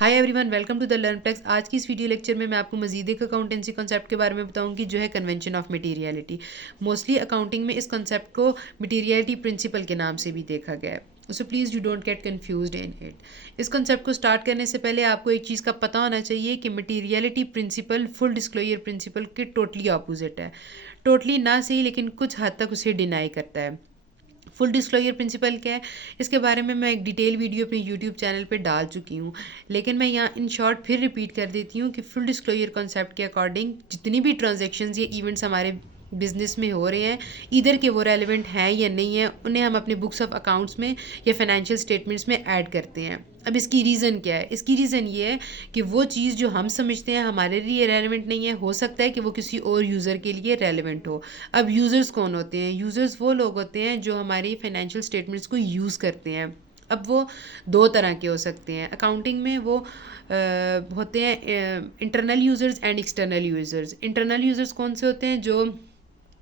Hi everyone, welcome to the Learnplex. आज की इस वीडियो लेक्चर में मैं आपको मजीद एक अकाउंटेंसी कॉन्सेप्ट के बारे में बताऊंगी जो है convention of materiality. Mostly accounting में इस कॉन्सेप्ट को मटेरियलिटी प्रिंसिपल के नाम से भी देखा गया है। So please you don't get confused in it. इस कॉन्सेप्ट को स्टार्ट करने से पहले आपको एक चीज़ का पता होना चाहिए कि materiality principle full disclosure principle के टोटली अपोजिट है। टोटली ना सही, लेकिन कुछ हद तक उसे डिनाई करता है। फुल डिस्क्लोजर प्रिंसिपल क्या है, इसके बारे में मैं एक डिटेल वीडियो अपने यूट्यूब चैनल पे डाल चुकी हूँ, लेकिन मैं यहाँ इन शॉर्ट फिर रिपीट कर देती हूँ कि फुल डिस्क्लोजर कॉन्सेप्ट के अकॉर्डिंग जितनी भी ट्रांजेक्शन्स या इवेंट्स हमारे बिजनेस में हो रहे हैं, इधर के वो रेलिवेंट हैं या नहीं है, उन्हें हम अपने बुक्स ऑफ अकाउंट्स में या फाइनेंशियल स्टेटमेंट्स में ऐड करते हैं। अब इसकी रीज़न क्या है? इसकी रीज़न ये है कि वो चीज़ जो हम समझते हैं हमारे लिए रेलिवेंट नहीं है, हो सकता है कि वो किसी और यूज़र के लिए रेलिवेंट हो। अब यूज़र्स कौन होते हैं? यूज़र्स वो लोग होते हैं जो हमारी फाइनेंशियल स्टेटमेंट्स को यूज़ करते हैं। अब वो दो तरह के हो सकते हैं अकाउंटिंग में। वो होते हैं internal users and external users. Internal users कौन से होते हैं? जो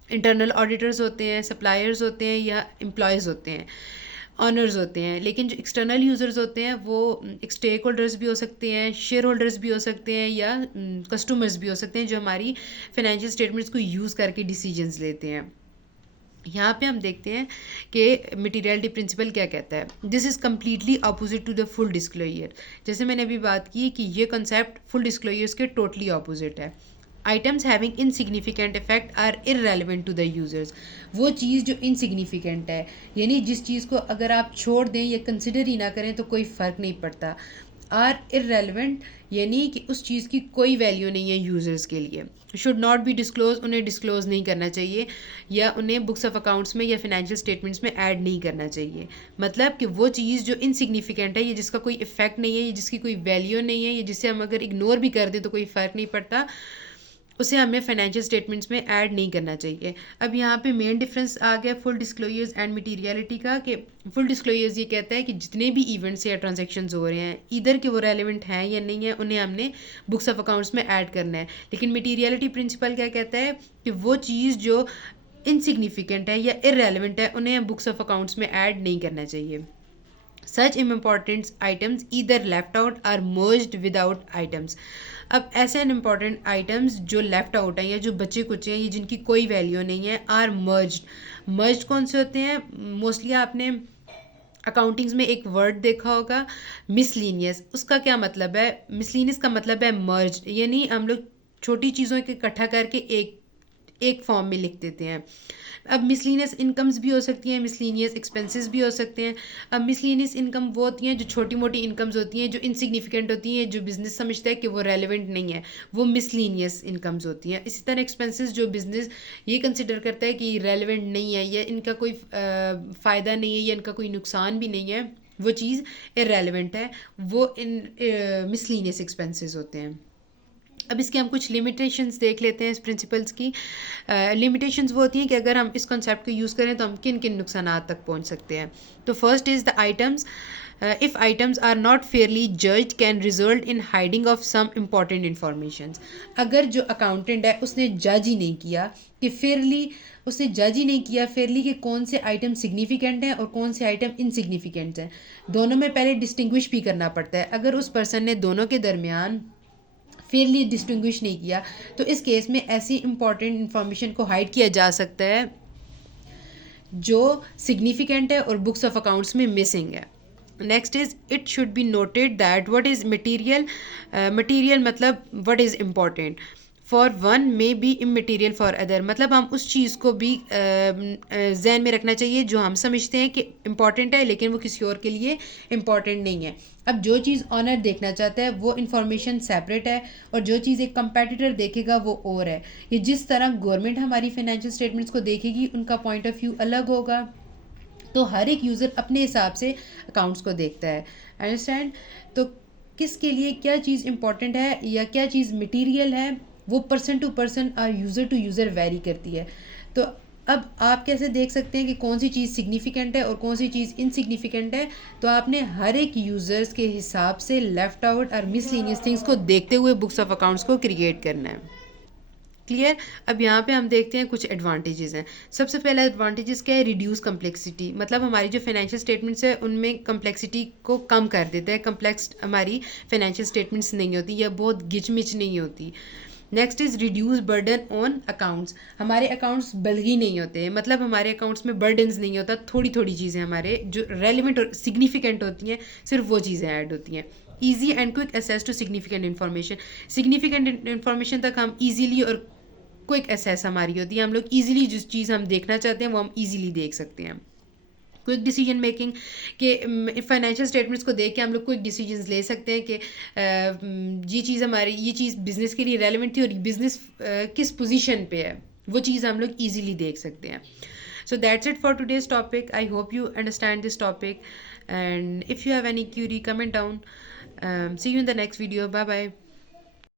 इंटरनल ऑडिटर्स होते हैं, सप्लायर्स होते हैं या एम्प्लॉयज़ होते हैं, ऑनर्स होते हैं। लेकिन जो एक्सटर्नल यूज़र्स होते हैं वो स्टेक होल्डर्स भी हो सकते हैं, शेयर होल्डर्स भी हो सकते हैं या कस्टमर्स भी हो सकते हैं जो हमारी फाइनेंशियल स्टेटमेंट्स को यूज़ करके डिसीजंस लेते हैं। यहाँ पे हम देखते हैं कि मटेरियलिटी प्रिंसिपल क्या कहता है। This is completely opposite to the full disclosure. जैसे मैंने अभी बात की कि ये कंसेप्ट फुल डिस्क्लोजर्स के टोटली अपोजिट है। Items having insignificant effect are irrelevant to the users. वो चीज़ जो इनसिग्निफिकेंट है, यानी जिस चीज़ को अगर आप छोड़ दें या कंसिडर ही ना करें तो कोई फ़र्क नहीं पड़ता। आर इररेलेवेंट यानी कि उस चीज़ की कोई वैल्यू नहीं है यूज़र्स के लिए। शुड नॉट बी डिस्क्लोज, उन्हें डिस्क्लोज नहीं करना चाहिए या उन्हें बुक्स ऑफ अकाउंट्स में या फाइनेंशियल स्टेटमेंट्स में ऐड नहीं करना चाहिए। मतलब कि वो चीज़ जो इनसिग्निफिकेंट है, या जिसका कोई इफेक्ट नहीं है, या जिसकी कोई वैल्यू नहीं है, या जिसे हम अगर इग्नोर भी कर दें तो कोई फ़र्क नहीं पड़ता, उसे हमें फाइनेंशियल स्टेटमेंट्स में ऐड नहीं करना चाहिए। अब यहाँ पे मेन डिफरेंस आ गया फुल डिस्क्लोजर्स एंड मटेरियलिटी का, कि फुल डिस्क्लोजर्स ये कहता है कि जितने भी इवेंट्स या ट्रांजैक्शंस हो रहे हैं, इधर के वो रेलिवेंट हैं या नहीं है, उन्हें हमने बुक्स ऑफ अकाउंट्स में ऐड करना है। लेकिन मटेरियलिटी प्रिंसिपल क्या कहता है कि वो चीज़ जो इनसिग्निफिकेंट है या इररेलेवेंट है, उन्हें बुक्स ऑफ अकाउंट्स में ऐड नहीं करना चाहिए। Such important items either left out or merged without items. अब ऐसे इम्पॉर्टेंट आइटम्स जो लेफ्ट आउट हैं या जो बचे कुचे हैं, ये जिनकी कोई वैल्यू नहीं है, आर मर्ज्ड। मर्ज्ड कौन से होते हैं? मोस्टली आपने अकाउंटिंग्स में एक वर्ड देखा होगा, मिसलीनियस। उसका क्या मतलब है? मिसलीनियस का मतलब है मर्ज, यानी हम लोग छोटी चीज़ों को इकट्ठा करके एक फॉर्म में लिख देते हैं। अब मिसलीनियस इनकम्स भी हो सकती हैं, मिसलीनियस एक्सपेंसेस भी हो सकते हैं। अब मिसलीनियस इनकम वो होती हैं जो छोटी मोटी इनकम्स होती हैं, जो इनसिग्निफिकेंट होती हैं, जो बिज़नेस समझता है कि वो रेलिवेंट नहीं है, वो मिसलीनियस इनकम्स होती हैं। इसी तरह एक्सपेंसेस जो बिज़नेस ये कंसिडर करता है कि रेलिवेंट नहीं है या इनका कोई फ़ायदा नहीं है या इनका कोई नुकसान भी नहीं है, वो चीज़ इररेलेवेंट है, वो इन मिसलीनियस एक्सपेंसेस होते हैं। अब इसके हम कुछ लिमिटेशंस देख लेते हैं इस प्रिंसिपल्स की। लिमिटेशंस वो होती हैं कि अगर हम इस कॉन्सेप्ट को यूज़ करें तो हम किन किन नुकसानात तक पहुंच सकते हैं। तो first is the items. If items are not fairly judged can result in hiding of some important information. अगर जो अकाउंटेंट है उसने जज ही नहीं किया कि फेयरली कि कौन से आइटम सिग्निफिकेंट हैं और कौन से आइटम इनसिग्निफिकेंट हैं, दोनों में पहले डिस्टिंग्विश भी करना पड़ता है। अगर उस पर्सन ने दोनों के दरमियान फेयरली डिस्टिंग्विश नहीं किया तो इस केस में ऐसी इंपॉर्टेंट इन्फॉर्मेशन को हाइड किया जा सकता है जो सिग्निफिकेंट है और बुक्स ऑफ अकाउंट्स में मिसिंग है। Next is it should be noted that what is material. Material मतलब what is important for one may be immaterial for other. मतलब हम उस चीज़ को भी जहन में रखना चाहिए जो हम समझते हैं कि इम्पॉर्टेंट है लेकिन वो किसी और के लिए इम्पॉर्टेंट नहीं है। अब जो चीज़ ऑनर देखना चाहता है वो इन्फॉर्मेशन सेपरेट है और जो चीज़ एक कंपेटिटर देखेगा वो और है। ये जिस तरह गवर्नमेंट हमारी फाइनेंशियल स्टेटमेंट्स को देखेगी उनका पॉइंट ऑफ व्यू अलग होगा, तो हर एक यूज़र अपने हिसाब से अकाउंट्स को देखता है। अंडरस्टैंड? तो किसके लिए क्या चीज़ इंपॉर्टेंट है या क्या चीज़ मटीरियल है, वो पर्सन टू पर्सन और यूज़र टू यूज़र वेरी करती है। तो अब आप कैसे देख सकते हैं कि कौन सी चीज़ सिग्निफिकेंट है और कौन सी चीज़ इनसिग्निफिकेंट है? तो आपने हर एक यूज़र्स के हिसाब से लेफ़्ट आउट और मिसलीनियस थिंग्स को देखते हुए बुक्स ऑफ अकाउंट्स को क्रिएट करना है। क्लियर। अब यहाँ पे हम देखते हैं कुछ एडवांटेजेस हैं। सबसे पहला एडवांटेजेस क्या है, रिड्यूस कम्प्लेक्सिटी, मतलब हमारी जो फाइनेंशियल स्टेटमेंट्स है उनमें कम्प्लेक्सिटी को कम कर देता है। कम्प्लेक्स हमारी फाइनेंशियल स्टेटमेंट्स नहीं होती या बहुत गिचमिच नहीं होती। Next is reduce burden on accounts, हमारे अकाउंट्स बल्कि नहीं होते हैं, मतलब हमारे अकाउंट्स में बर्डन्स नहीं होता, थोड़ी थोड़ी चीज़ें हमारे जो रेलिवेंट और सिग्निफिकेंट होती हैं सिर्फ वो चीज़ें ऐड होती हैं। Easy and quick access to significant information, significant information तक हम ईजीली और क्विक एसेस हमारी होती है, हम लोग ईजिली जिस चीज़ हम देखना चाहते हैं वो हम ईजिली देख सकते हैं। क्विक डिसीजन मेकिंग के फाइनेंशियल स्टेटमेंट्स को देख के हम लोग क्विक डिसीजंस ले सकते हैं कि ये चीज़ हमारी ये चीज़ बिज़नेस के लिए रेलेवेंट थी और बिज़नेस किस पोजीशन पे है, वो चीज़ हम लोग इजीली देख सकते हैं। So that's it for today's topic. I hope you understand this topic, and if you have any query, comment down. See you in the next video. Bye bye.